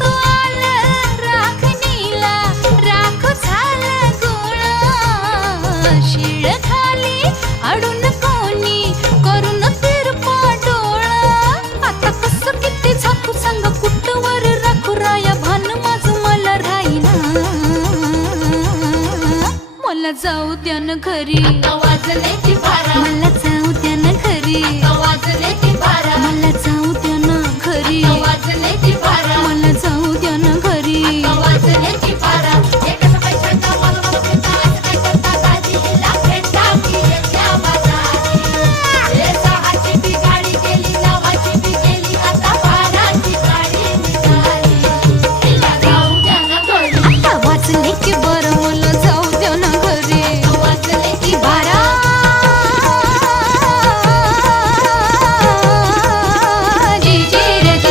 तू आला राखणीला राख झाला गोळा शिळ खाली अडून कोणी करून तिरपा डोळा आता कसं किती झाकू सांग कुठवर राखू राया भान माझं मला राहीना मला जाऊ द्या न घरी वाजले ती बारा मला जाऊ द्या न घरी वाजले ती बारा मला जाऊ